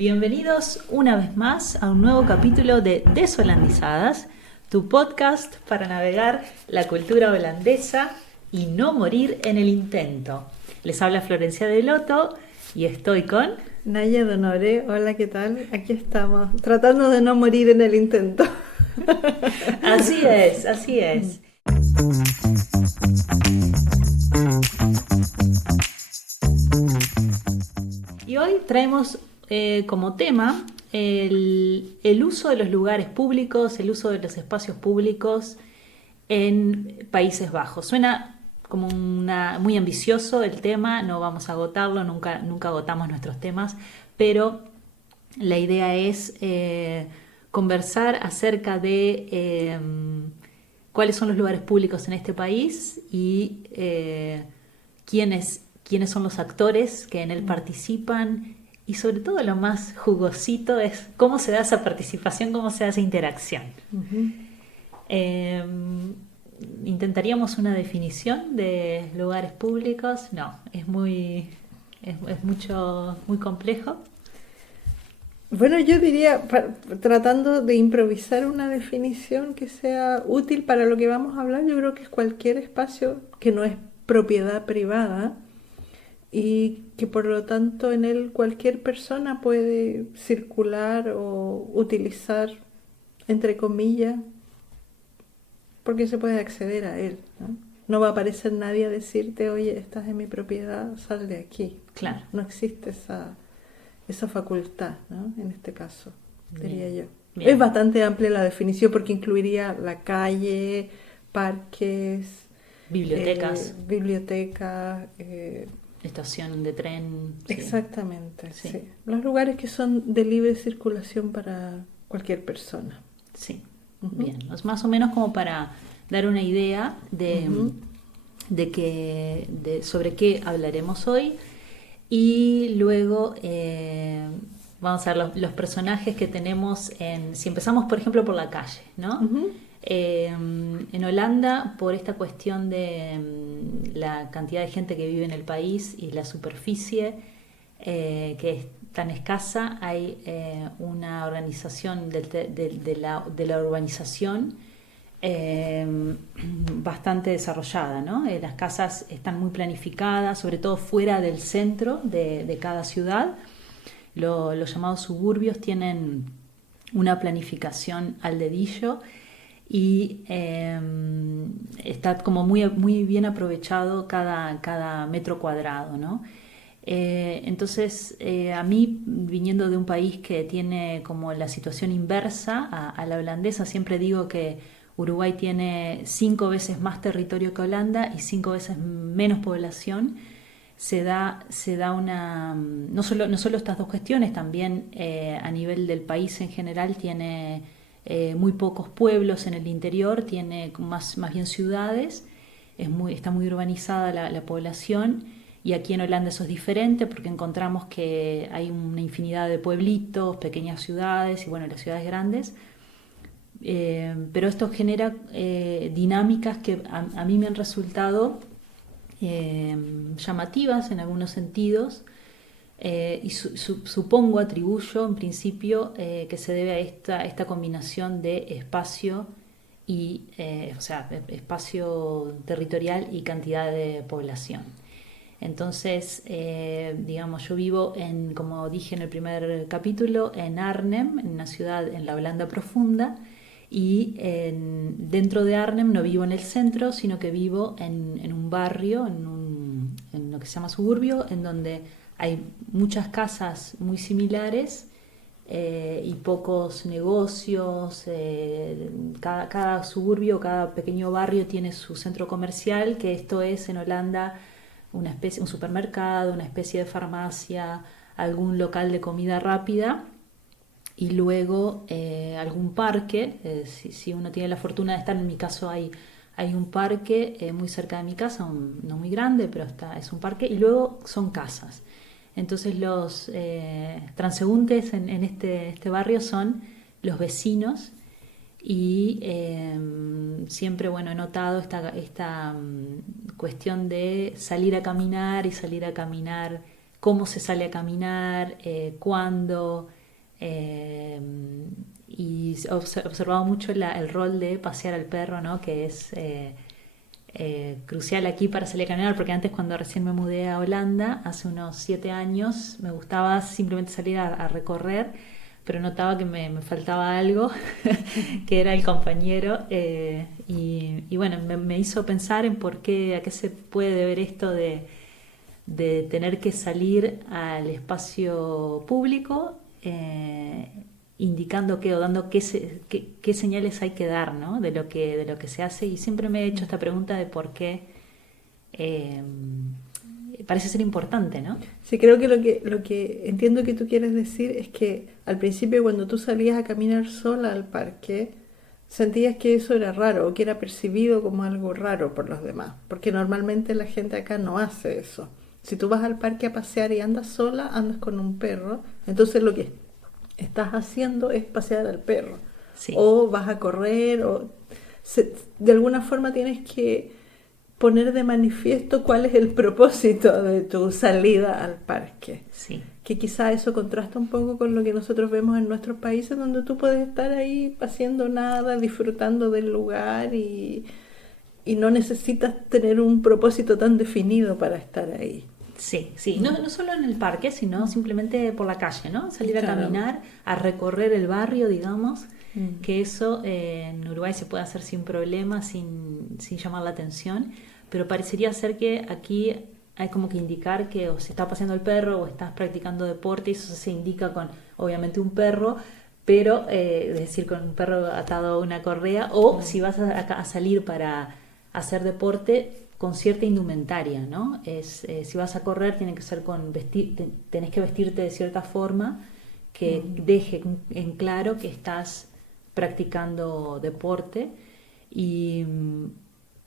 Bienvenidos una vez más a un nuevo capítulo de Desholandizadas, tu podcast para navegar la cultura holandesa y no morir en el intento. Les habla Florencia de Loto y estoy con... Naya Donore, hola, ¿qué tal? Aquí estamos, tratando de no morir en el intento. Así es, así es. Y hoy traemos como tema el uso de los lugares públicos, el uso de los espacios públicos en Países Bajos. Suena como muy ambicioso el tema, no vamos a agotarlo, nunca agotamos nuestros temas, pero la idea es conversar acerca de cuáles son los lugares públicos en este país y quiénes son los actores que en él participan y sobre todo lo más jugosito es cómo se da esa participación, cómo se da esa interacción. ¿Intentaríamos una definición de lugares públicos? No, es muy complejo. Bueno, yo diría, tratando de improvisar una definición que sea útil para lo que vamos a hablar, yo creo que es cualquier espacio que no es propiedad privada y que por lo tanto en él cualquier persona puede circular o utilizar, entre comillas, porque se puede acceder a él, ¿no? No va a aparecer nadie a decirte, oye, estás en mi propiedad, sal de aquí. Claro. No existe esa facultad, ¿no? En este caso, diría yo. Bien. Es bastante amplia la definición porque incluiría la calle, parques, Bibliotecas, bibliotecas, estación de tren. Sí. Exactamente, Sí. sí. Los lugares que son de libre circulación para cualquier persona. Sí, bien. Es más o menos como para dar una idea sobre qué hablaremos hoy. Y luego vamos a ver los personajes que tenemos si empezamos por ejemplo por la calle, ¿no? En Holanda, por esta cuestión de la cantidad de gente que vive en el país y la superficie que es tan escasa, hay una organización de la urbanización bastante desarrollada, ¿no? Las casas están muy planificadas, sobre todo fuera del centro de cada ciudad. Los llamados suburbios tienen una planificación al dedillo y está como muy bien aprovechado cada metro cuadrado, ¿no? Entonces, a mí, viniendo de un país que tiene como la situación inversa a la holandesa, siempre digo que Uruguay tiene 5 veces más territorio que Holanda y 5 veces menos población. Se da una... No solo estas dos cuestiones, también a nivel del país en general tiene muy pocos pueblos en el interior, tiene más bien ciudades, está muy urbanizada la población. Y aquí en Holanda eso es diferente porque encontramos que hay una infinidad de pueblitos, pequeñas ciudades y bueno, las ciudades grandes. Pero esto genera dinámicas que a mí me han resultado llamativas en algunos sentidos y supongo, atribuyo en principio que se debe a esta combinación de espacio y espacio territorial y cantidad de población. Entonces, digamos, yo vivo como dije en el primer capítulo, en Arnhem, en una ciudad en la Holanda profunda, y dentro de Arnhem no vivo en el centro, sino que vivo en un barrio, en lo que se llama suburbio, en donde hay muchas casas muy similares y pocos negocios. Cada suburbio, cada pequeño barrio tiene su centro comercial, que esto es en Holanda un supermercado, una especie de farmacia, algún local de comida rápida y luego algún parque. Si uno tiene la fortuna de estar, en mi caso hay un parque muy cerca de mi casa, no muy grande, pero es un parque, y luego son casas. Entonces los transeúntes en este barrio son los vecinos y siempre he notado esta cuestión de salir a caminar y salir a caminar cómo se sale a caminar, cuándo, y observaba mucho el rol de pasear al perro, ¿no? Que es crucial aquí para salir a caminar, porque antes, cuando recién me mudé a Holanda, hace unos 7 años, me gustaba simplemente salir a recorrer, pero notaba que me faltaba algo, que era el compañero, y bueno, me hizo pensar en a qué se puede deber esto de tener que salir al espacio público, indicando qué o dando qué señales hay que dar, ¿no? De lo que se hace, y siempre me he hecho esta pregunta de por qué eh, parece ser importante, ¿no? Sí, creo que lo que entiendo que tú quieres decir es que al principio, cuando tú salías a caminar sola al parque, sentías que eso era raro o que era percibido como algo raro por los demás, porque normalmente la gente acá no hace eso. Si tú vas al parque a pasear y andas sola, andas con un perro, entonces lo que estás haciendo es pasear al perro. Sí, O vas a correr, de alguna forma tienes que poner de manifiesto cuál es el propósito de tu salida al parque. sí. Que quizá eso contrasta un poco con lo que nosotros vemos en nuestros países, donde tú puedes estar ahí haciendo nada, disfrutando del lugar y no necesitas tener un propósito tan definido para estar ahí. Sí, sí, no solo en el parque, sino simplemente por la calle, ¿no? Salir a Claro. caminar, a recorrer el barrio, digamos, Mm. que eso en Uruguay se puede hacer sin problema, sin llamar la atención, pero parecería ser que aquí hay como que indicar que o se está paseando el perro o estás practicando deporte, y eso se indica con, obviamente, un perro, pero, es decir, con un perro atado a una correa, o si vas a salir para hacer deporte con cierta indumentaria, ¿no? Si vas a correr, tiene que ser tenés que vestirte de cierta forma que deje en claro que estás practicando deporte. Y,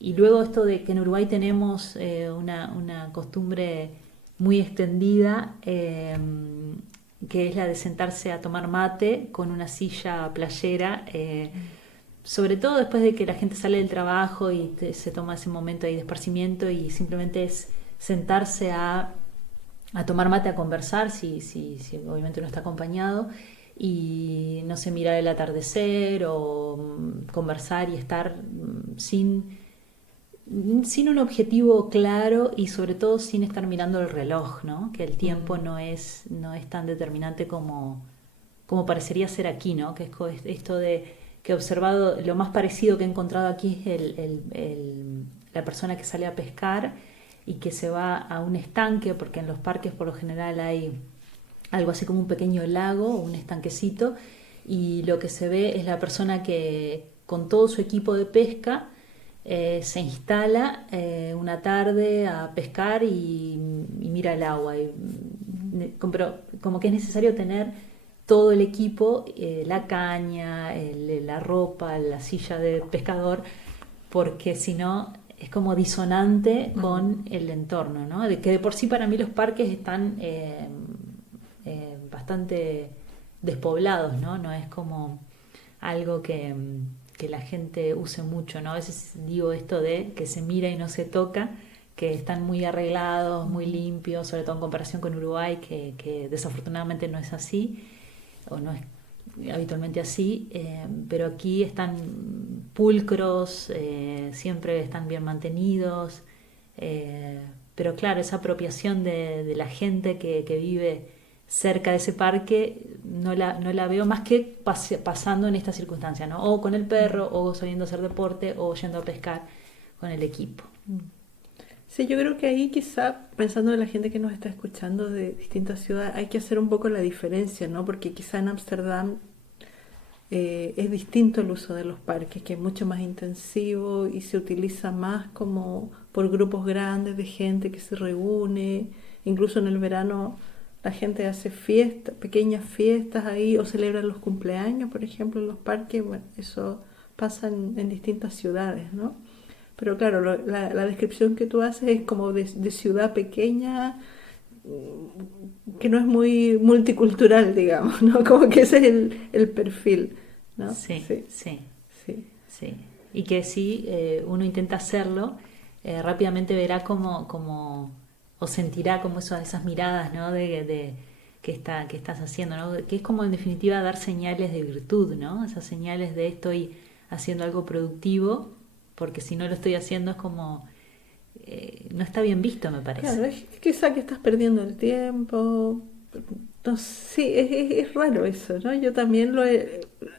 y luego esto de que en Uruguay tenemos una costumbre muy extendida, que es la de sentarse a tomar mate con una silla playera, sobre todo después de que la gente sale del trabajo y se toma ese momento ahí de esparcimiento, y simplemente es sentarse a tomar mate, a conversar, si obviamente uno está acompañado, y no sé, mirar el atardecer o conversar y estar sin un objetivo claro, y sobre todo sin estar mirando el reloj, ¿no? Que el tiempo no es tan determinante como parecería ser aquí, ¿no? Que es esto de que he observado, lo más parecido que he encontrado aquí es la persona que sale a pescar y que se va a un estanque, porque en los parques por lo general hay algo así como un pequeño lago o un estanquecito, y lo que se ve es la persona que con todo su equipo de pesca se instala una tarde a pescar y mira el agua. Pero como que es necesario tener todo el equipo, la caña, la ropa, la silla de pescador, porque si no es como disonante con el entorno, ¿no? Que de por sí para mí los parques están bastante despoblados, ¿no? No es como algo que la gente use mucho, ¿no? A veces digo esto de que se mira y no se toca, que están muy arreglados, muy limpios, sobre todo en comparación con Uruguay, que desafortunadamente no es así, o no es habitualmente así, pero aquí están pulcros, siempre están bien mantenidos, pero claro, esa apropiación de la gente que vive cerca de ese parque no la veo más que pasando en esta circunstancia, ¿no? O con el perro, o saliendo a hacer deporte, o yendo a pescar con el equipo. Sí, yo creo que ahí quizá, pensando en la gente que nos está escuchando de distintas ciudades, hay que hacer un poco la diferencia, ¿no? Porque quizá en Ámsterdam es distinto el uso de los parques, que es mucho más intensivo y se utiliza más como por grupos grandes de gente que se reúne. Incluso en el verano la gente hace fiestas, pequeñas fiestas ahí, o celebran los cumpleaños, por ejemplo, en los parques. Bueno, eso pasa en distintas ciudades, ¿no? Pero claro, la descripción que tú haces es como de ciudad pequeña, que no es muy multicultural, digamos, ¿no? Como que ese es el perfil, ¿no? Sí, Sí, sí, sí. sí. Y que si uno intenta hacerlo, rápidamente verá como o sentirá como esas miradas, ¿no? Que estás haciendo, ¿no? Que es como en definitiva dar señales de virtud, ¿no? Esas señales de estoy haciendo algo productivo, porque si no lo estoy haciendo es como no está bien visto, me parece. Claro, es quizá que estás perdiendo el tiempo. No sé, sí, es raro eso, ¿no? Yo también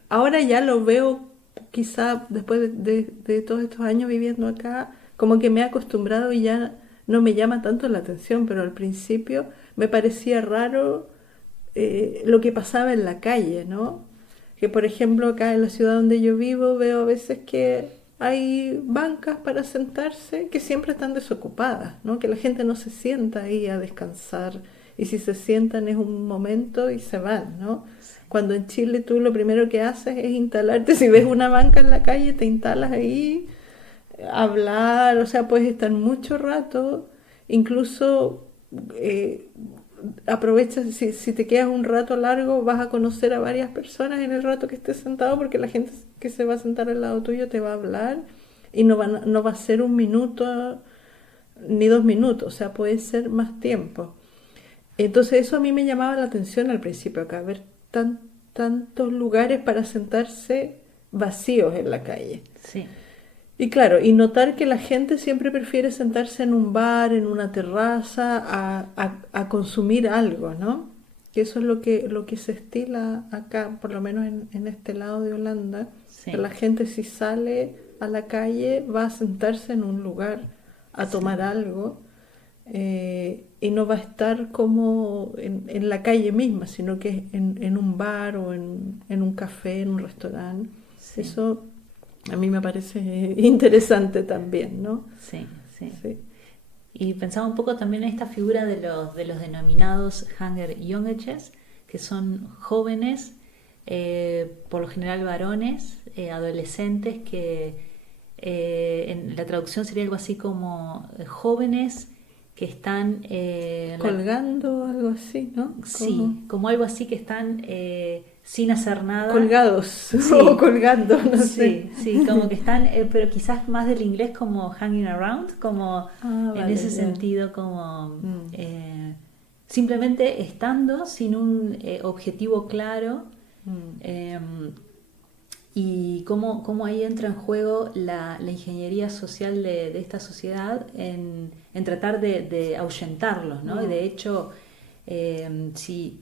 ahora ya lo veo, quizá después de todos estos años viviendo acá, como que me he acostumbrado y ya no me llama tanto la atención, pero al principio me parecía raro lo que pasaba en la calle, ¿no? Que por ejemplo acá en la ciudad donde yo vivo veo a veces que hay bancas para sentarse que siempre están desocupadas, ¿no? Que la gente no se sienta ahí a descansar y si se sientan es un momento y se van, ¿no? Sí. Cuando en Chile tú lo primero que haces es instalarte, si ves una banca en la calle te instalas ahí, a hablar, o sea, puedes estar mucho rato, incluso eh, aprovechas, si te quedas un rato largo, vas a conocer a varias personas en el rato que estés sentado, porque la gente que se va a sentar al lado tuyo te va a hablar y no va a ser un minuto ni 2 minutos, o sea, puede ser más tiempo. Entonces eso a mí me llamaba la atención al principio acá, ver tantos lugares para sentarse vacíos en la calle. Sí, Y claro, y notar que la gente siempre prefiere sentarse en un bar, en una terraza, a consumir algo, ¿no? Que eso es lo que se estila acá, por lo menos en este lado de Holanda, que sí, la gente si sale a la calle va a sentarse en un lugar a tomar sí, algo y no va a estar como en la calle misma, sino que es en un bar o en un café, en un restaurante. sí, Eso a mí me parece interesante también, ¿no? sí, sí. Sí. Y pensaba un poco también en esta figura de los denominados Hunger Jungeches, que son jóvenes, por lo general varones, adolescentes, que en la traducción sería algo así como jóvenes que están Colgando, algo así, ¿no? Como sí, como algo así que están sin hacer nada. colgados o Sí, colgando, no sé. sí, sí, como que están, pero quizás más del inglés como hanging around, como Ah, en vale, ese ya. sentido, como Mm, simplemente estando sin un objetivo claro. mm, eh, y cómo ahí entra en juego la ingeniería social de esta sociedad en tratar de ahuyentarlos, ¿no? Y mm, de hecho, si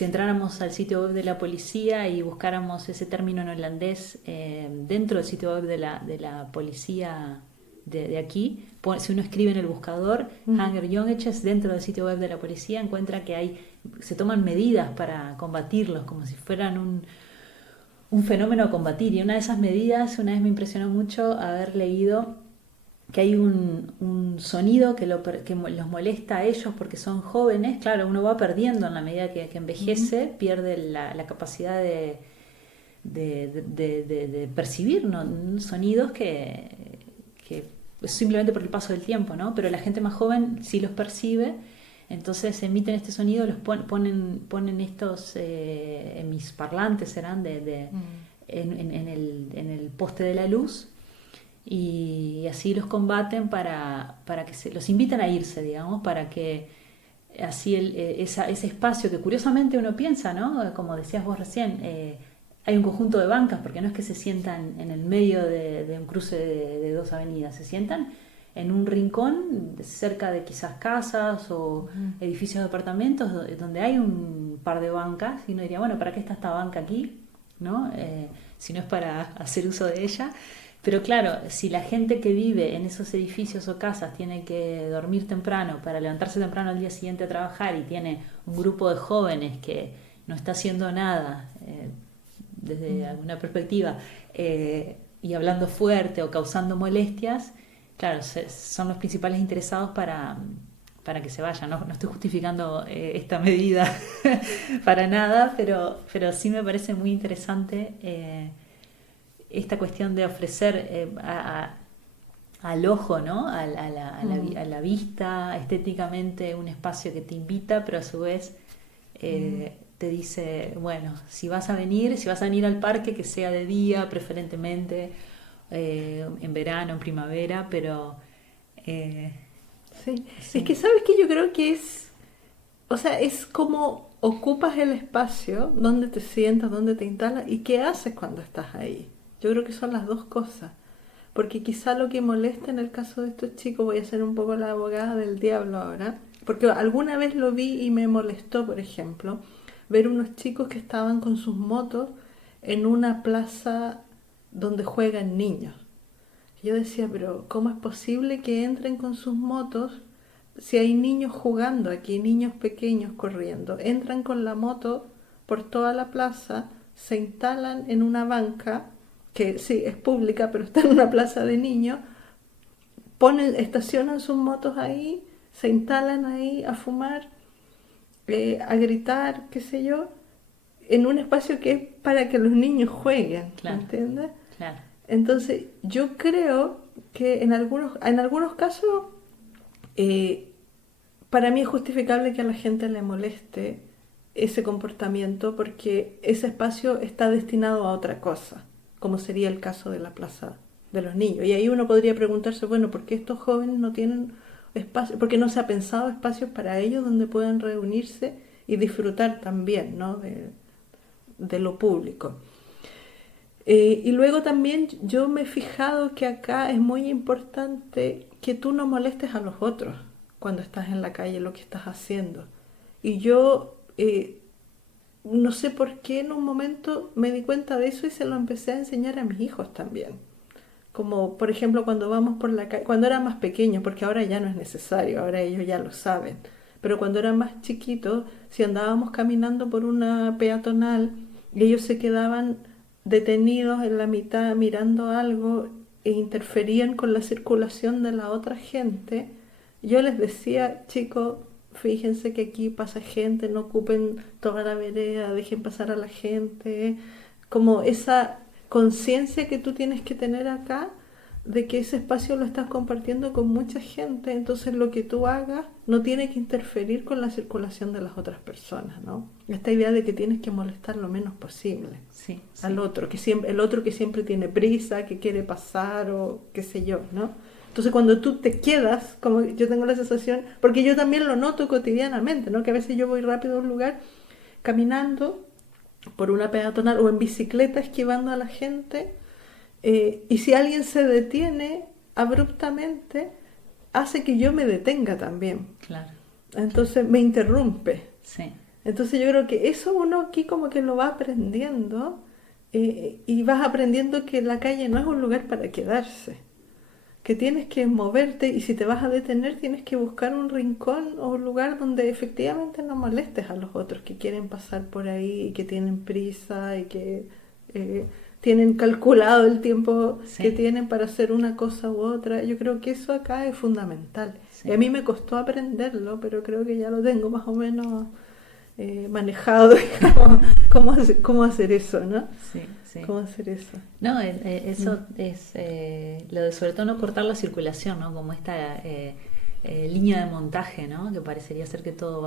entráramos al sitio web de la policía y buscáramos ese término en holandés dentro del sitio web de la policía de aquí, si uno escribe en el buscador mm. Hunger Jongeches dentro del sitio web de la policía, encuentra que se toman medidas para combatirlos como si fueran un fenómeno a combatir. Y una de esas medidas, una vez me impresionó mucho haber leído que hay un sonido que los molesta a ellos porque son jóvenes. Claro, uno va perdiendo en la medida que Mm. envejece, pierde la capacidad de percibir, ¿no? Sonidos que simplemente por el paso del tiempo, ¿no? Pero la gente más joven sí los percibe, entonces emiten este sonido, los ponen estos en mis parlantes serán Mm. en el poste de la luz y así los combaten para que los invitan a irse, digamos, para que así ese espacio que curiosamente uno piensa, ¿no? Como decías vos recién, hay un conjunto de bancas, porque no es que se sientan en el medio de un cruce de dos avenidas, se sientan en un rincón cerca de quizás casas o Mm. edificios de apartamentos donde hay un par de bancas y uno diría, bueno, ¿para qué está esta banca aquí? ¿No? Si no es para hacer uso de ella. Pero claro, si la gente que vive en esos edificios o casas tiene que dormir temprano para levantarse temprano al día siguiente a trabajar y tiene un grupo de jóvenes que no está haciendo nada desde Mm. alguna perspectiva y hablando fuerte o causando molestias, claro, son los principales interesados para que se vayan. No estoy justificando esta medida para nada, pero sí me parece muy interesante esta cuestión de ofrecer al ojo, ¿no? Mm. A la vista, estéticamente, un espacio que te invita, pero a su vez Mm. te dice, bueno, si vas a venir al parque, que sea de día, preferentemente, en verano, en primavera, pero... eh, Sí. Sí. Es que sabes que yo creo que o sea, es como ocupas el espacio, dónde te sientas, dónde te instalas y qué haces cuando estás ahí. Yo creo que son las dos cosas. Porque quizá lo que molesta en el caso de estos chicos, voy a ser un poco la abogada del diablo ahora, porque alguna vez lo vi y me molestó, por ejemplo, ver unos chicos que estaban con sus motos en una plaza donde juegan niños. Yo decía, pero ¿cómo es posible que entren con sus motos si hay niños jugando aquí, niños pequeños corriendo? Entran con la moto por toda la plaza, se instalan en una banca, que sí, es pública, pero está en una plaza de niños, estacionan sus motos ahí, se instalan ahí a fumar, a gritar, qué sé yo, en un espacio que es para que los niños jueguen, Claro, ¿entiendes? claro. Entonces, yo creo que en algunos casos, eh, para mí es justificable que a la gente le moleste ese comportamiento porque ese espacio está destinado a otra cosa, como sería el caso de la plaza de los niños. Y ahí uno podría preguntarse, bueno, ¿por qué estos jóvenes no tienen espacio? ¿Por qué no se ha pensado espacios para ellos donde puedan reunirse y disfrutar también, ¿no? de lo público? Y luego también yo me he fijado que acá es muy importante que tú no molestes a los otros cuando estás en la calle, lo que estás haciendo. Y yo no sé por qué en un momento me di cuenta de eso y se lo empecé a enseñar a mis hijos también. Como por ejemplo cuando vamos por la calle, cuando eran más pequeños, porque ahora ya no es necesario, ahora ellos ya lo saben. Pero cuando eran más chiquitos, si andábamos caminando por una peatonal y ellos se quedaban detenidos en la mitad mirando algo e interferían con la circulación de la otra gente, yo les decía, chicos, fíjense que aquí pasa gente, no ocupen toda la vereda, dejen pasar a la gente, como esa conciencia que tú tienes que tener acá de que ese espacio lo estás compartiendo con mucha gente, entonces lo que tú hagas no tiene que interferir con la circulación de las otras personas, ¿no? Esta idea de que tienes que molestar lo menos posible Sí, sí. al otro, el otro que siempre tiene prisa, que quiere pasar o qué sé yo, ¿no? Entonces cuando tú te quedas, como yo tengo la sensación, porque yo también lo noto cotidianamente, ¿no? Que a veces yo voy rápido a un lugar caminando por una peatonal o en bicicleta esquivando a la gente, y si alguien se detiene abruptamente, hace que yo me detenga también. Claro, Entonces me interrumpe. sí, Entonces yo creo que eso uno aquí como que lo va aprendiendo, y vas aprendiendo que la calle no es un lugar para quedarse, que tienes que moverte y si te vas a detener tienes que buscar un rincón o un lugar donde efectivamente no molestes a los otros que quieren pasar por ahí y que tienen prisa y que eh, tienen calculado el tiempo que sí, tienen para hacer una cosa u otra. Yo creo que eso acá es fundamental. Y sí. a mí me costó aprenderlo, pero creo que ya lo tengo más o menos manejado, digamos, cómo hacer eso, ¿no? Sí, sí. ¿Cómo hacer eso? No, eso Mm. es lo de sobre todo no cortar la circulación, ¿no? Como esta línea de montaje, ¿no? Que parecería ser que todo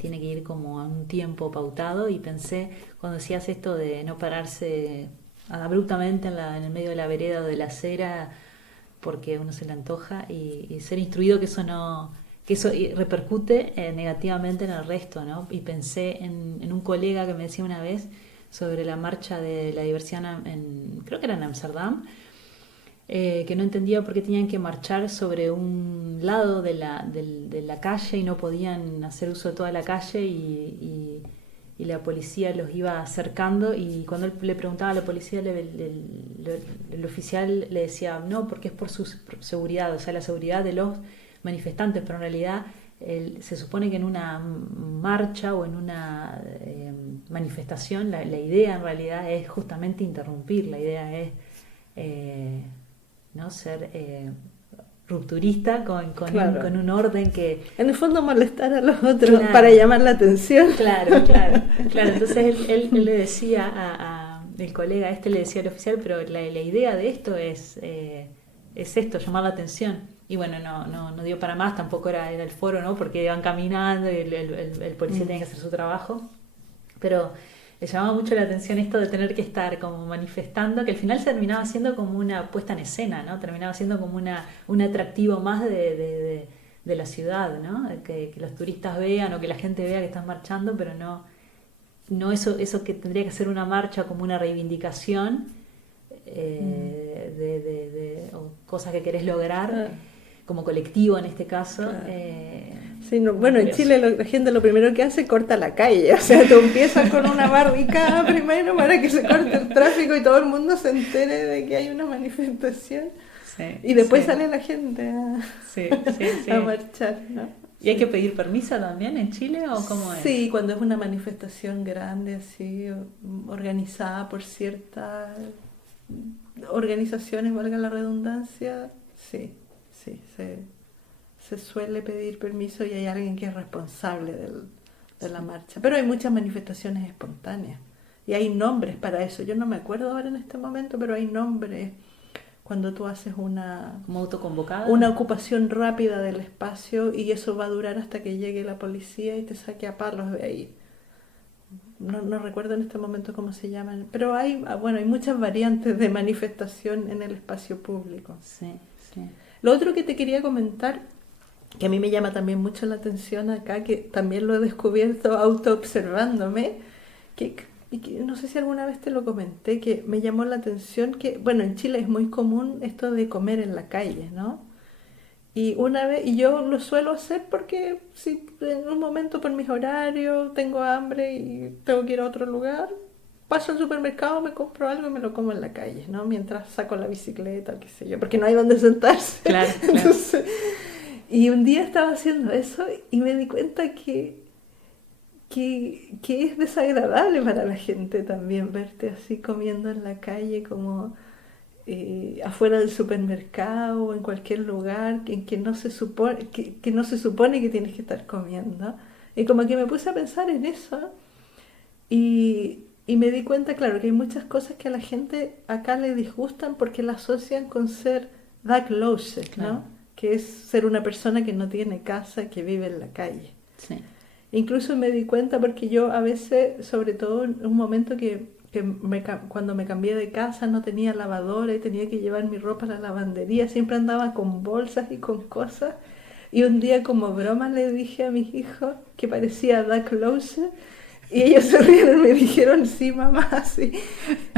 tiene que ir como a un tiempo pautado y pensé cuando decías esto de no pararse abruptamente en el medio de la vereda o de la acera porque a uno se le antoja y ser instruido que eso repercute negativamente en el resto, ¿no? Y pensé en un colega que me decía una vez sobre la marcha de la diversidad creo que era en Amsterdam, que no entendía por qué tenían que marchar sobre un lado de la calle y no podían hacer uso de toda la calle y la policía los iba acercando y cuando él le preguntaba a la policía el oficial le decía no, porque es por su seguridad, o sea, la seguridad de los manifestantes, pero en realidad se supone que en una marcha o en una manifestación la idea en realidad es justamente interrumpir, la idea es ¿no? Ser rupturista Claro. con un orden que... En el fondo molestar a los otros Claro, para llamar la atención. claro, claro, claro. Entonces él le decía el colega le decía al oficial, pero la idea de esto es esto, llamar la atención. Y bueno, no dio para más, tampoco era el foro, ¿no? Porque iban caminando y el policía tenía que hacer su trabajo. Pero le llamaba mucho la atención esto de tener que estar como manifestando, que al final se terminaba siendo como una puesta en escena, ¿no? Terminaba siendo como un atractivo más de la ciudad, ¿no? Que los turistas vean o que la gente vea que están marchando, pero no eso que tendría que ser una marcha como una reivindicación o cosas que querés lograr como colectivo en este caso. Sí, bueno, en Chile la gente lo primero que hace es corta la calle, o sea, tú empiezas con una barricada primero para que se corte el tráfico y todo el mundo se entere de que hay una manifestación. Sí, y después sale la gente a marchar, ¿no? ¿Y hay que pedir permiso también en Chile o cómo es? Sí, cuando es una manifestación grande, así, organizada por ciertas organizaciones, valga la redundancia, sí, se suele pedir permiso y hay alguien que es responsable de la marcha. Pero hay muchas manifestaciones espontáneas y hay nombres para eso. Yo no me acuerdo ahora en este momento, pero hay nombres. Cuando tú haces como autoconvocada, una ocupación rápida del espacio y eso va a durar hasta que llegue la policía y te saque a palos de ahí. No recuerdo en este momento cómo se llaman, pero hay muchas variantes de manifestación en el espacio público. Sí. Lo otro que te quería comentar, que a mí me llama también mucho la atención acá, que también lo he descubierto autoobservándome, que no sé si alguna vez te lo comenté, que me llamó la atención que, bueno, en Chile es muy común esto de comer en la calle, ¿no? Y yo lo suelo hacer porque si en un momento por mis horarios tengo hambre y tengo que ir a otro lugar, paso al supermercado, me compro algo y me lo como en la calle, ¿no? Mientras saco la bicicleta o qué sé yo, porque no hay donde sentarse. Claro. Entonces, y un día estaba haciendo eso y me di cuenta que es desagradable para la gente también verte así comiendo en la calle, como afuera del supermercado o en cualquier lugar en que no se supone que tienes que estar comiendo. Y como que me puse a pensar en eso y me di cuenta, claro, que hay muchas cosas que a la gente acá le disgustan porque la asocian con ser da closet, ¿no? Claro. Que es ser una persona que no tiene casa, que vive en la calle. Sí. Incluso me di cuenta porque yo a veces, sobre todo en un momento cuando me cambié de casa no tenía lavadora y tenía que llevar mi ropa a la lavandería, siempre andaba con bolsas y con cosas. Y un día como broma le dije a mis hijos que parecía Da Closet y ellos se rieron y me dijeron, sí mamá, sí.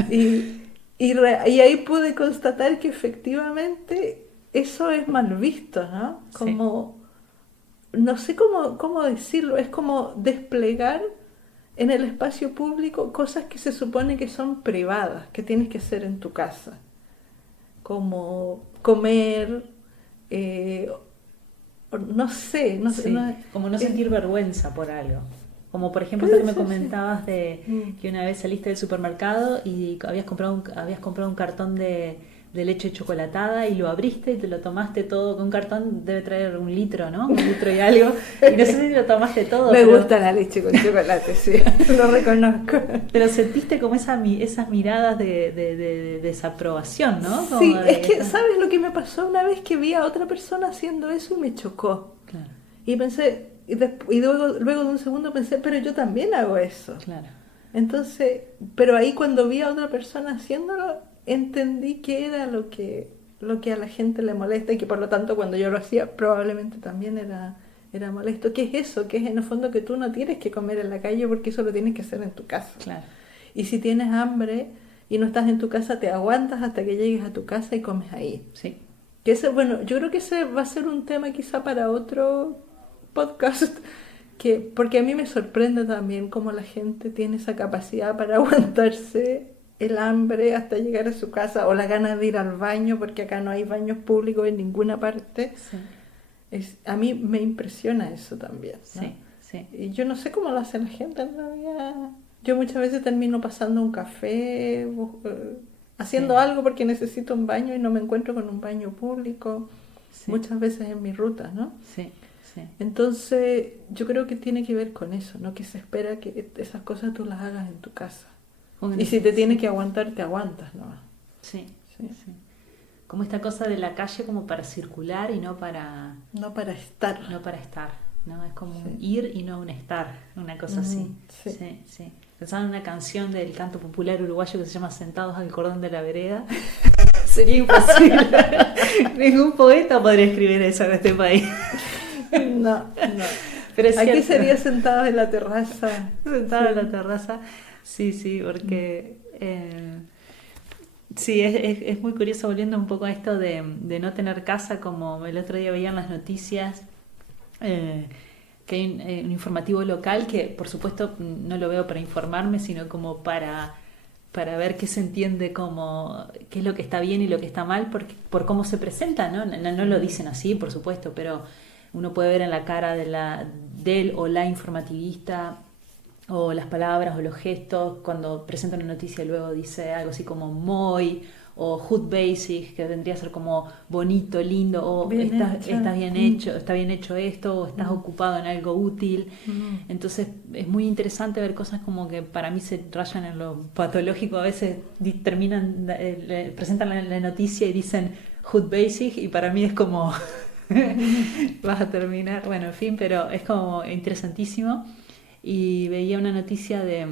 Y ahí pude constatar que efectivamente eso es mal visto, ¿no? Como... Sí. No sé cómo decirlo, es como desplegar en el espacio público cosas que se supone que son privadas, que tienes que hacer en tu casa, como comer, no sé. Como no sentir vergüenza por algo. Como por ejemplo esto que me comentabas de que una vez saliste del supermercado y habías comprado un cartón de leche chocolatada y lo abriste y te lo tomaste todo. Un cartón debe traer 1 litro, ¿no? 1 litro y algo. Y no sé si lo tomaste todo. Me gusta la leche con chocolate, sí, lo reconozco. Pero sentiste como esas miradas de desaprobación, ¿no? Como sí, es que, ¿sabes lo que me pasó una vez que vi a otra persona haciendo eso y me chocó? Claro. Y pensé, y luego de un segundo pensé, pero yo también hago eso. Claro. Entonces, pero ahí cuando vi a otra persona haciéndolo, entendí que era lo que a la gente le molesta y que por lo tanto cuando yo lo hacía probablemente también era molesto. ¿Qué es eso? Que es en el fondo que tú no tienes que comer en la calle porque eso lo tienes que hacer en tu casa. Claro. Y si tienes hambre y no estás en tu casa, te aguantas hasta que llegues a tu casa y comes ahí. Sí. Que ese, bueno, yo creo que ese va a ser un tema quizá para otro podcast, porque a mí me sorprende también cómo la gente tiene esa capacidad para aguantarse el hambre hasta llegar a su casa o las ganas de ir al baño, porque acá no hay baños públicos en ninguna parte. Sí. A mí me impresiona eso también, ¿no? Sí. Y yo no sé cómo lo hace la gente en realidad. Yo muchas veces termino pasando un café, haciendo algo porque necesito un baño y no me encuentro con un baño público, muchas veces en mi ruta, ¿no? Sí. Entonces yo creo que tiene que ver con eso, ¿no? Que se espera que esas cosas tú las hagas en tu casa. Y si te tienes que aguantar, te aguantas, ¿no? Sí. Como esta cosa de la calle como para circular y no para estar. ¿no? Es como un ir y no un estar, una cosa así. Sí. Pensaba en una canción del canto popular uruguayo que se llama Sentados al cordón de la vereda. Sería imposible. Ningún poeta podría escribir eso en este país. No, no. Pero es Aquí cierto. sería sentados en la terraza. Sentada en Sí. la terraza. Sí, sí, porque sí, es muy curioso volviendo un poco a esto de no tener casa, como el otro día veía en las noticias, que hay un informativo local que por supuesto no lo veo para informarme, sino como para ver qué se entiende como qué es lo que está bien y lo que está mal por cómo se presenta, ¿no? No lo dicen así, por supuesto, pero uno puede ver en la cara del o la informativista o las palabras o los gestos cuando presenta una noticia y luego dice algo así como muy o hood basic, que vendría a ser como bonito, lindo, o Bien hecho. estás bien hecho, está bien hecho esto, o estás ocupado en algo útil. Mm. Entonces es muy interesante ver cosas como que para mí se rayan en lo patológico, a veces terminan, presentan la noticia y dicen hood basic y para mí es como vas a terminar, bueno, en fin, pero es como interesantísimo. Y veía una noticia de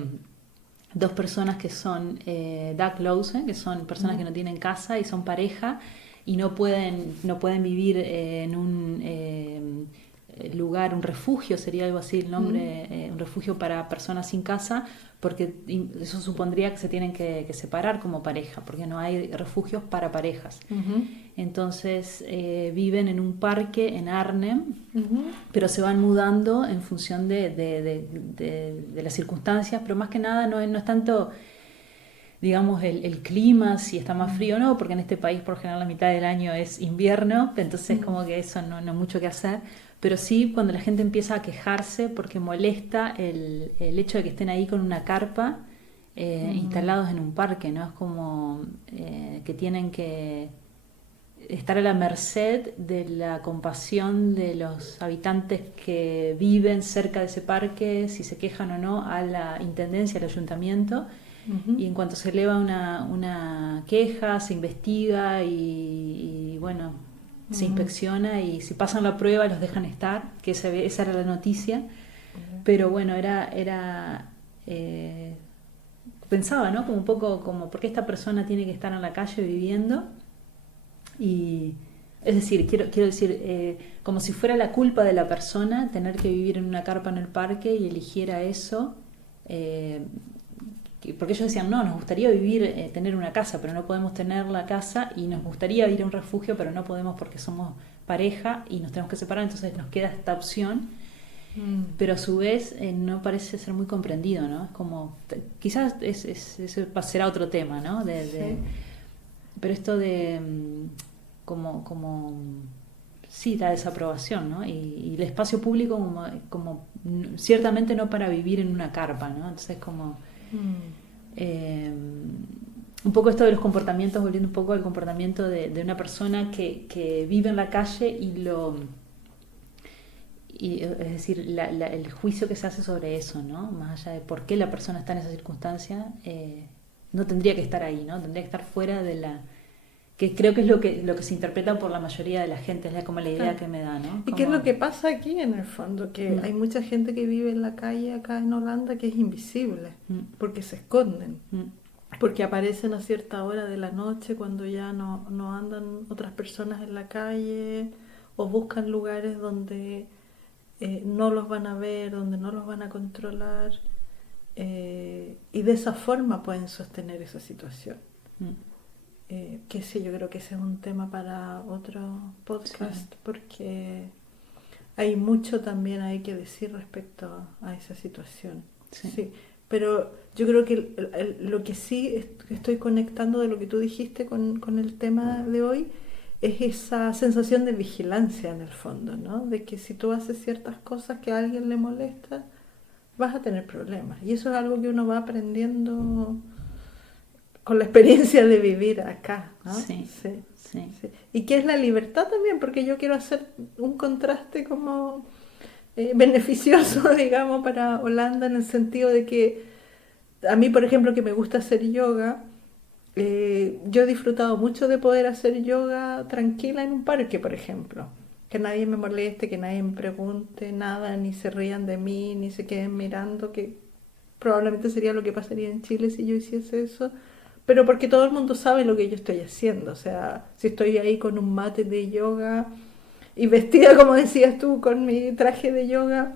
dos personas que son Doug Lawson, que son personas que no tienen casa y son pareja y no pueden vivir en un lugar, un refugio, sería algo así el nombre, un refugio para personas sin casa, porque eso supondría que se tienen que separar como pareja, porque no hay refugios para parejas. Entonces viven en un parque en Arnhem, pero se van mudando en función de las circunstancias, pero más que nada no es tanto, digamos, el clima, si está más frío o no, porque en este país por general la mitad del año es invierno, entonces como que eso no hay mucho que hacer, pero sí cuando la gente empieza a quejarse porque molesta el hecho de que estén ahí con una carpa instalados en un parque, ¿no? Es como que tienen que estar a la merced de la compasión de los habitantes que viven cerca de ese parque, si se quejan o no a la intendencia, al ayuntamiento. Y en cuanto se eleva una queja, se investiga y bueno, se inspecciona y si pasan la prueba los dejan estar, que esa era la noticia. Pero bueno, era pensaba, ¿no? Como un poco como, ¿por qué esta persona tiene que estar en la calle viviendo? Y es decir, quiero decir, como si fuera la culpa de la persona tener que vivir en una carpa en el parque y eligiera eso. Porque ellos decían, no, nos gustaría vivir, tener una casa, pero no podemos tener la casa y nos gustaría ir a un refugio, pero no podemos porque somos pareja y nos tenemos que separar, entonces nos queda esta opción. Pero a su vez no parece ser muy comprendido, ¿no? Es como, quizás será otro tema, ¿no? Sí. Pero esto de sí, la desaprobación, ¿no? Y el espacio público como ciertamente no para vivir en una carpa, ¿no? Entonces como un poco esto de los comportamientos, volviendo un poco al comportamiento de una persona que vive en la calle es decir, el juicio que se hace sobre eso, ¿no? Más allá de por qué la persona está en esa circunstancia, no tendría que estar ahí, ¿no? Tendría que estar fuera de que creo que es lo que se interpreta por la mayoría de la gente, es como la idea que me da, ¿no? ¿Y qué es lo que pasa aquí en el fondo? Que hay mucha gente que vive en la calle acá en Holanda que es invisible, porque se esconden, porque aparecen a cierta hora de la noche cuando ya no andan otras personas en la calle o buscan lugares donde no los van a ver, donde no los van a controlar y de esa forma pueden sostener esa situación. Que sí, yo creo que ese es un tema para otro podcast, sí, porque hay mucho también hay que decir respecto a esa situación. Sí. Sí, pero yo creo que lo que sí estoy conectando de lo que tú dijiste con el tema de hoy es esa sensación de vigilancia en el fondo, ¿no? De que si tú haces ciertas cosas que a alguien le molesta, vas a tener problemas. Y eso es algo que uno va aprendiendo con la experiencia de vivir acá, ¿no? Sí, sí. Sí. Y que es la libertad también, porque yo quiero hacer un contraste como beneficioso, digamos, para Holanda en el sentido de que a mí, por ejemplo, que me gusta hacer yoga, yo he disfrutado mucho de poder hacer yoga tranquila en un parque, por ejemplo. Que nadie me moleste, que nadie me pregunte nada, ni se rían de mí, ni se queden mirando, que probablemente sería lo que pasaría en Chile si yo hiciese eso. Pero porque todo el mundo sabe lo que yo estoy haciendo. O sea, si estoy ahí con un mate de yoga y vestida, como decías tú, con mi traje de yoga,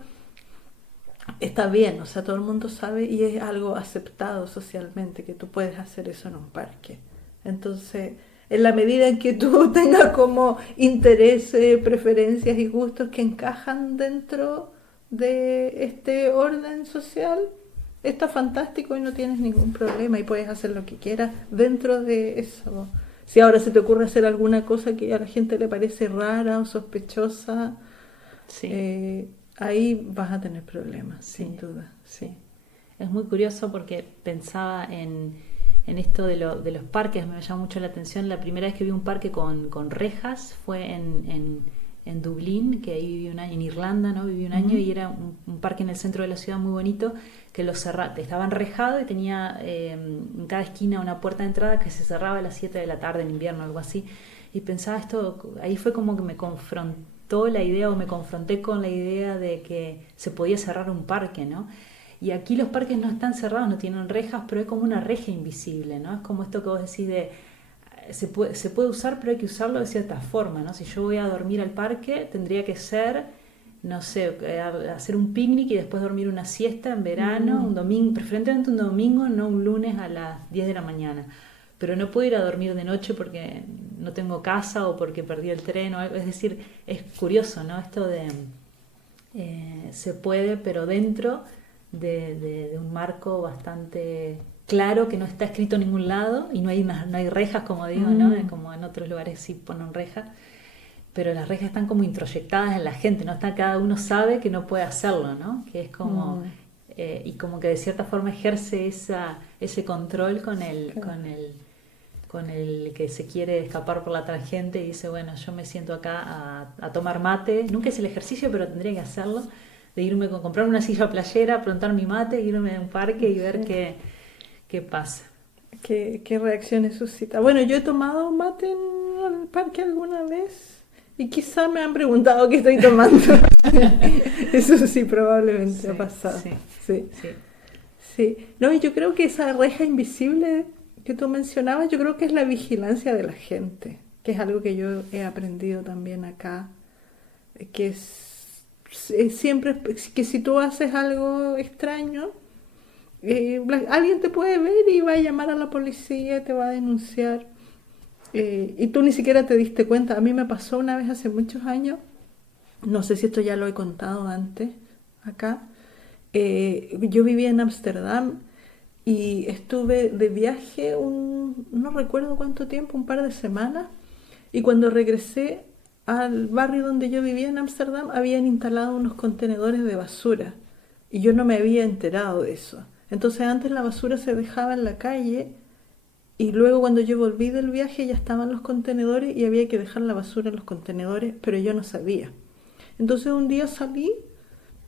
está bien, o sea, todo el mundo sabe y es algo aceptado socialmente que tú puedes hacer eso en un parque. Entonces, en la medida en que tú tengas como intereses, preferencias y gustos que encajan dentro de este orden social, está fantástico y no tienes ningún problema y puedes hacer lo que quieras dentro de eso. Si ahora se te ocurre hacer alguna cosa que a la gente le parece rara o sospechosa, Sí, eh, ahí vas a tener problemas, sí, sin duda. sí. Es muy curioso porque pensaba en esto de los parques, me llamó mucho la atención. La primera vez que vi un parque con rejas fue en Dublín, que ahí viví un año, en Irlanda, ¿no? Viví un año y Ujú. era un parque en el centro de la ciudad muy bonito, que estaban rejados y tenía en cada esquina una puerta de entrada que se cerraba a las 7 de la tarde en invierno, algo así. Y pensaba esto, ahí fue como que me confrontó la idea o me confronté con la idea de que se podía cerrar un parque, ¿no? Y aquí los parques no están cerrados, no tienen rejas, pero es como una reja invisible, ¿no? Es como esto que vos decís de, se puede usar, pero hay que usarlo de cierta forma, ¿no? Si yo voy a dormir al parque, tendría que ser, no sé, hacer un picnic y después dormir una siesta en verano, Mm, un domingo, preferentemente un domingo, no un lunes a las 10 de la mañana. Pero no puedo ir a dormir de noche porque no tengo casa o porque perdí el tren o algo. Es decir, es curioso, ¿no? Esto de se puede, pero dentro de un marco bastante claro que no está escrito en ningún lado y no hay rejas, como digo, ¿no? mm, Como en otros lugares sí ponen rejas, pero las rejas están como introyectadas en la gente, ¿no? Está, cada uno sabe que no puede hacerlo, ¿no? Que es como, mm, y como que de cierta forma ejerce ese control claro. con el que se quiere escapar por la tangente y dice, bueno, yo me siento acá a tomar mate. Nunca es el ejercicio, pero tendría que hacerlo. De irme con comprar una silla playera, plantar mi mate, irme a un parque y ver Sí. qué pasa. ¿Qué reacciones suscita? Bueno, yo he tomado mate en el parque alguna vez y quizá me han preguntado qué estoy tomando. Eso sí, probablemente ha Sí, pasado. sí, Sí, sí, sí. No, y yo creo que esa reja invisible que tú mencionabas, yo creo que es la vigilancia de la gente, que es algo que yo he aprendido también acá, que es siempre que si tú haces algo extraño, alguien te puede ver y va a llamar a la policía, te va a denunciar. Y tú ni siquiera te diste cuenta. A mí me pasó una vez hace muchos años, no sé si esto ya lo he contado antes acá. Yo vivía en Ámsterdam y estuve de viaje no recuerdo cuánto tiempo, un par de semanas. Y cuando regresé al barrio donde yo vivía en Ámsterdam, habían instalado unos contenedores de basura. Y yo no me había enterado de eso. Entonces antes la basura se dejaba en la calle y luego cuando yo volví del viaje ya estaban los contenedores y había que dejar la basura en los contenedores, pero yo no sabía. Entonces un día salí,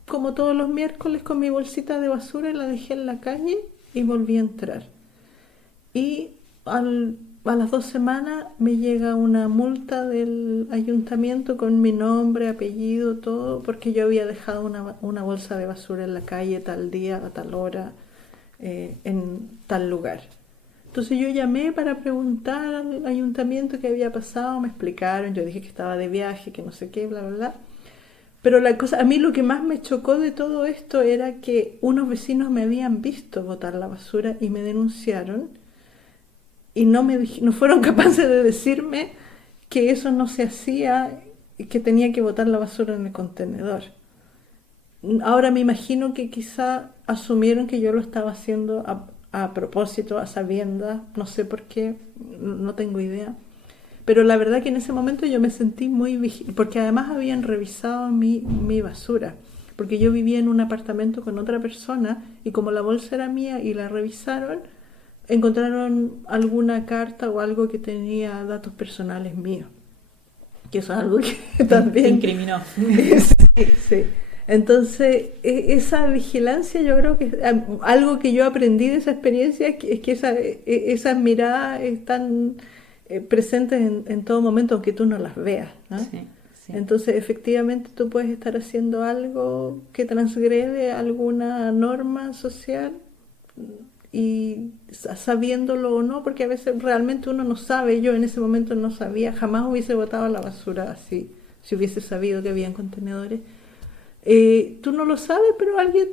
como todos los miércoles, con mi bolsita de basura y la dejé en la calle y volví a entrar. Y a las 2 semanas me llega una multa del ayuntamiento con mi nombre, apellido, todo, porque yo había dejado una bolsa de basura en la calle tal día, a tal hora, en tal lugar. Entonces yo llamé para preguntar al ayuntamiento qué había pasado, me explicaron, yo dije que estaba de viaje, que no sé qué, bla, bla, bla. Pero la cosa, a mí lo que más me chocó de todo esto era que unos vecinos me habían visto botar la basura y me denunciaron y no fueron capaces de decirme que eso no se hacía y que tenía que botar la basura en el contenedor. Ahora me imagino que quizá asumieron que yo lo estaba haciendo a propósito, a sabiendas, no sé por qué, no tengo idea. Pero la verdad que en ese momento yo me sentí muy vigilante, porque además habían revisado mi basura, porque yo vivía en un apartamento con otra persona y como la bolsa era mía y la revisaron, encontraron alguna carta o algo que tenía datos personales míos, que eso es algo que Te también incriminó. sí, sí. Entonces, esa vigilancia yo creo que es algo que yo aprendí de esa experiencia, es que esas miradas están presentes en todo momento, aunque tú no las veas, ¿no? Sí, sí. Entonces, efectivamente, tú puedes estar haciendo algo que transgrede alguna norma social y sabiéndolo o no, porque a veces realmente uno no sabe, yo en ese momento no sabía, jamás hubiese botado la basura así, si hubiese sabido que habían contenedores. Tú no lo sabes, pero alguien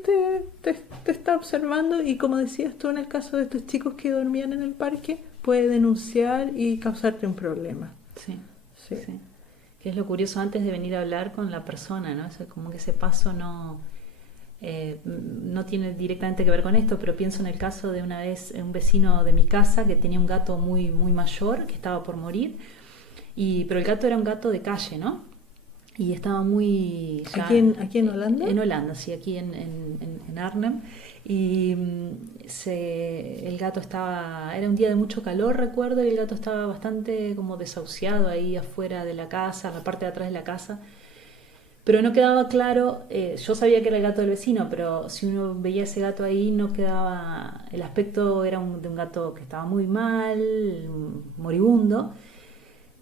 te está observando y como decías tú en el caso de estos chicos que dormían en el parque, puede denunciar y causarte un problema. Sí, Sí. sí. Que es lo curioso antes de venir a hablar con la persona, ¿no? O sea, como que ese paso no tiene directamente que ver con esto, pero pienso en el caso de una vez un vecino de mi casa que tenía un gato muy, muy mayor que estaba por morir, pero el gato era un gato de calle, ¿no? Y estaba muy... ya- ¿Aquí en Holanda? En Holanda, sí, aquí en Arnhem. Y el gato era un día de mucho calor, recuerdo, y el gato estaba bastante como desahuciado ahí afuera de la casa, en la parte de atrás de la casa. Pero no quedaba claro, yo sabía que era el gato del vecino, pero si uno veía ese gato ahí no quedaba, el aspecto era de un gato que estaba muy mal, moribundo.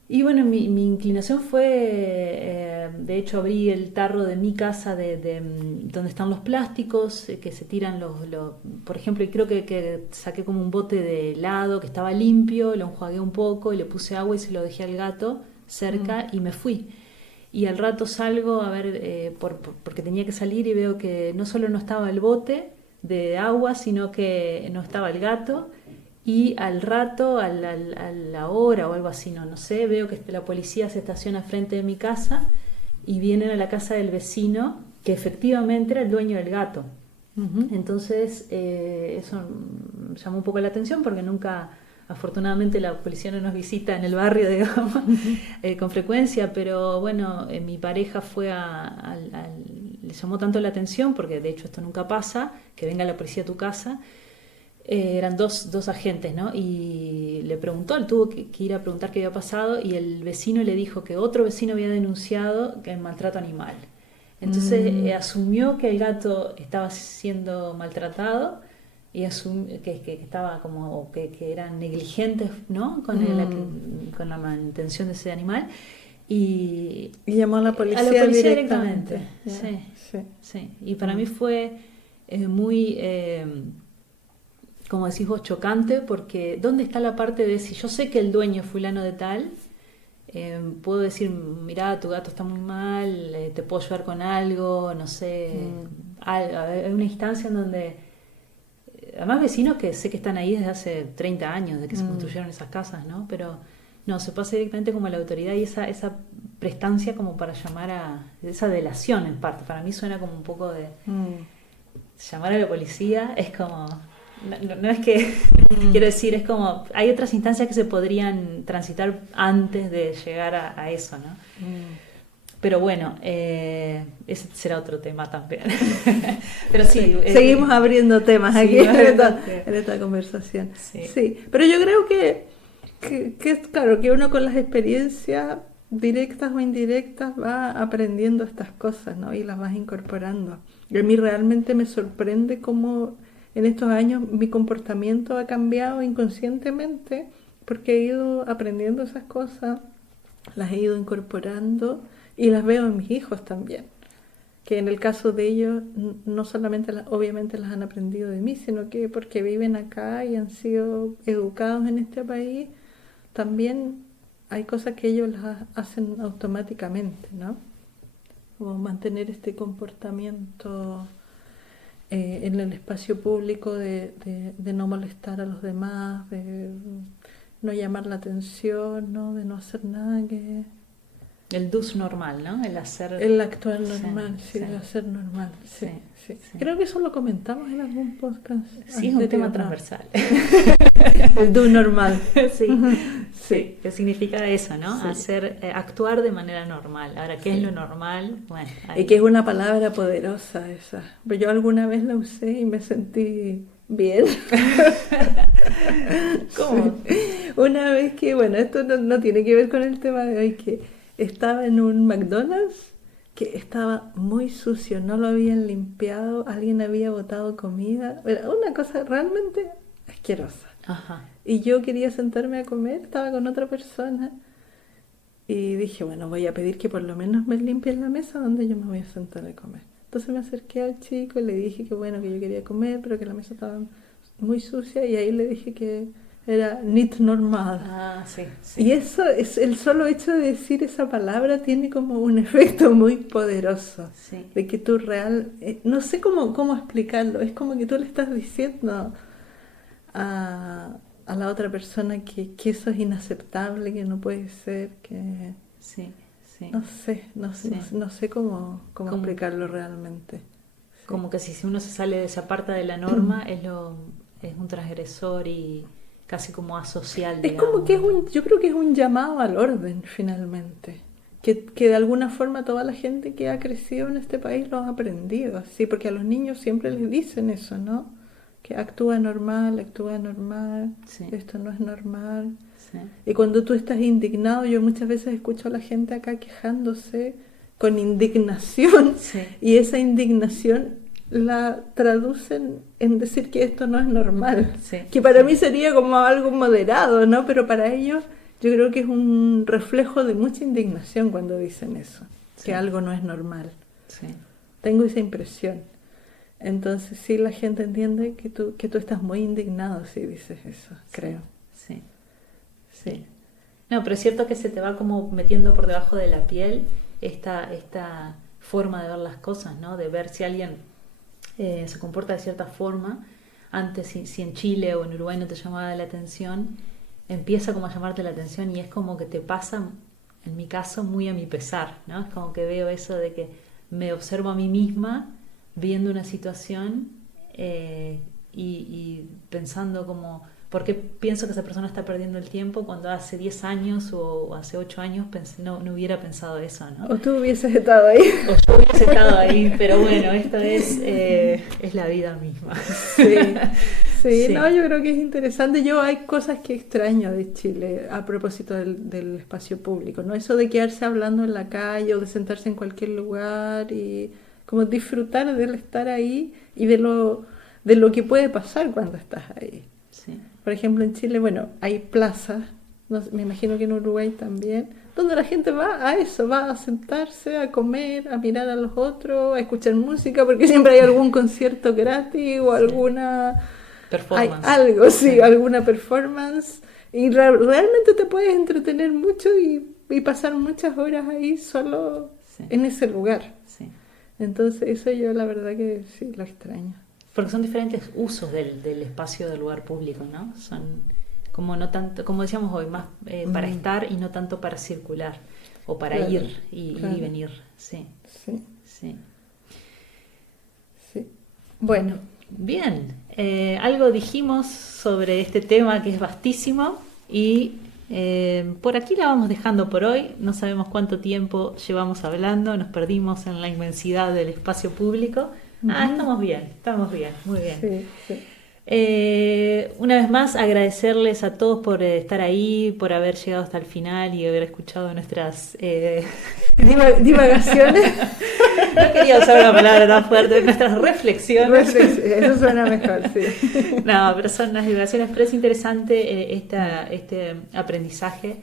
Y bueno, mi inclinación fue, de hecho, abrí el tarro de mi casa, donde están los plásticos, que se tiran por ejemplo, y creo que saqué como un bote de helado que estaba limpio, lo enjuagué un poco y le puse agua y se lo dejé al gato cerca y me fui. Y al rato salgo a ver, porque tenía que salir y veo que no solo no estaba el bote de agua, sino que no estaba el gato. Y al rato, a la hora o algo así, no sé, veo que la policía se estaciona frente de mi casa y vienen a la casa del vecino, que efectivamente era el dueño del gato. Ujú. Entonces, eso llamó un poco la atención porque nunca, afortunadamente, la policía no nos visita en el barrio, digamos, con frecuencia, pero bueno, mi pareja fue le llamó tanto la atención, porque de hecho esto nunca pasa, que venga la policía a tu casa. Eran dos agentes, ¿no? Y le preguntó, él tuvo que ir a preguntar qué había pasado y el vecino le dijo que otro vecino había denunciado el maltrato animal. Entonces asumió que el gato estaba siendo maltratado y que estaba como que eran negligentes, ¿no? Con la manutención de ese animal y Y llamó a la a policía, la policía directamente. directamente. Sí. Sí. Y para mí fue muy como decís vos, chocante, porque ¿dónde está la parte de si yo sé que el dueño es fulano de tal? Puedo decir, mirá, tu gato está muy mal, te puedo ayudar con algo, no sé. Hay una instancia en donde, además vecinos que sé que están ahí desde hace 30 años, de que se construyeron esas casas, ¿no? Pero no, se pasa directamente como a la autoridad y esa prestancia como para llamar esa delación en parte. Para mí suena como un poco de llamar a la policía, es como... No es que, quiero decir, es como, hay otras instancias que se podrían transitar antes de llegar a eso, ¿no? Pero bueno, ese será otro tema también. Pero sí. Seguimos abriendo temas sí, aquí en en esta conversación. Sí. Sí, pero yo creo que es claro que uno con las experiencias directas o indirectas va aprendiendo estas cosas, ¿no? Y las vas incorporando. Y a mí realmente me sorprende cómo en estos años mi comportamiento ha cambiado inconscientemente porque he ido aprendiendo esas cosas, las he ido incorporando y las veo en mis hijos también. Que en el caso de ellos no solamente obviamente las han aprendido de mí, sino que porque viven acá y han sido educados en este país, también hay cosas que ellos las hacen automáticamente, ¿no? Como mantener este comportamiento en el espacio público de no molestar a los demás, de no llamar la atención, ¿no? De no hacer nada que... El dus normal, ¿no? El hacer... El actuar normal, sí, sí. el hacer normal, sí, Sí. Creo que eso lo comentamos en algún podcast. Sí, es un tema transversal. El do normal. Sí, que significa eso, ¿no? Sí. Hacer, actuar de manera normal. Ahora, ¿qué es lo normal? Bueno, Y que es una palabra poderosa esa. Pero yo alguna vez la usé y me sentí bien. ¿Cómo? Una vez que, bueno, esto no tiene que ver con el tema de hoy, que estaba en un McDonald's que estaba muy sucio, no lo habían limpiado, alguien había botado comida, era una cosa realmente asquerosa. Ajá. Y yo quería sentarme a comer, estaba con otra persona y dije, bueno, voy a pedir que por lo menos me limpien la mesa donde yo me voy a sentar a comer. Entonces me acerqué al chico y le dije que bueno, que yo quería comer, pero que la mesa estaba muy sucia y ahí le dije que era nicht normal. Ah, sí, Y sí, eso, es el solo hecho de decir esa palabra tiene como un efecto muy poderoso, sí, de que tú no sé cómo explicarlo, es como que tú le estás diciendo a la otra persona que eso es inaceptable, que no puede ser, que sí, sí, no sí. sé, no sé cómo Como, explicarlo realmente. Sí. como que si uno se sale de esa parte de la norma, es un transgresor y casi como asocial, Es como digamos, que ¿no? yo creo que es un llamado al orden finalmente. Que de alguna forma toda la gente que ha crecido en este país lo ha aprendido, así, porque a los niños siempre les dicen eso, ¿no? Que actúa normal, Sí, esto no es normal. sí, Y cuando tú estás indignado, yo muchas veces escucho a la gente acá quejándose con indignación sí, y esa indignación la traducen en decir que esto no es normal, sí, que para sí, mí sería como algo moderado, ¿no? Pero para ellos yo creo que es un reflejo de mucha indignación cuando dicen eso, que sí, algo no es normal. sí, Tengo esa impresión. Entonces sí la gente entiende que tú estás muy indignado si dices eso, sí, creo. sí, Sí. sí. No, pero es cierto que se te va como metiendo por debajo de la piel esta forma de ver las cosas, ¿no? De ver si alguien se comporta de cierta forma. Antes, si en Chile o en Uruguay no te llamaba la atención, empieza como a llamarte la atención y es como que te pasa, en mi caso, muy a mi pesar, ¿no? Es como que veo eso de que me observo a mí misma viendo una situación y pensando como, ¿por qué pienso que esa persona está perdiendo el tiempo cuando hace 10 años o hace 8 años no hubiera pensado eso, ¿no? O tú hubieses estado ahí. O yo hubiese estado ahí, pero bueno, esto es la vida misma. Sí, sí, no, Sí, yo creo que es interesante. Yo hay cosas que extraño de Chile a propósito del espacio público, ¿no? Eso de quedarse hablando en la calle o de sentarse en cualquier lugar y como disfrutar del estar ahí y de lo que puede pasar cuando estás ahí. sí, Por ejemplo, en Chile, bueno, hay plazas, no sé, me imagino que en Uruguay también, donde la gente va a eso, va a sentarse, a comer, a mirar a los otros, a escuchar música, porque siempre hay algún concierto gratis o sí. hay Performance. algo, sí, Sí, alguna performance, y realmente te puedes entretener mucho y pasar muchas horas ahí solo sí, en ese lugar. sí. Entonces, eso yo la verdad que sí, lo extraño. Porque son diferentes usos del espacio del lugar público, ¿no? Son como no tanto, como decíamos hoy, más para Mm, estar y no tanto para circular o para claro, ir y claro, venir. Sí, sí, sí. sí. Bueno. Bien, algo dijimos sobre este tema que es vastísimo y por aquí la vamos dejando por hoy. No sabemos cuánto tiempo llevamos hablando, nos perdimos en la inmensidad del espacio público. Ah, Ujú. estamos bien, muy bien. Sí, sí. Una vez más, agradecerles a todos por estar ahí, por haber llegado hasta el final y haber escuchado nuestras... Divagaciones. no quería usar una palabra tan fuerte, nuestras reflexiones. Eso suena mejor, sí. No, pero son unas divagaciones, pero es interesante Mm, este aprendizaje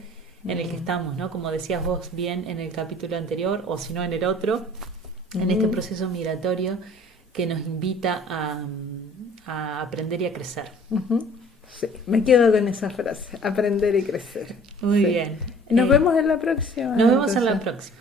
en el que mm, estamos, ¿no? Como decías vos bien en el capítulo anterior, o si no en el otro, en este ujú. proceso migratorio que nos invita a aprender y a crecer. Ujú. Sí, me quedo con esa frase, aprender y crecer. Muy Sí. bien. Nos vemos en la próxima, Nos vemos en la entonces. próxima.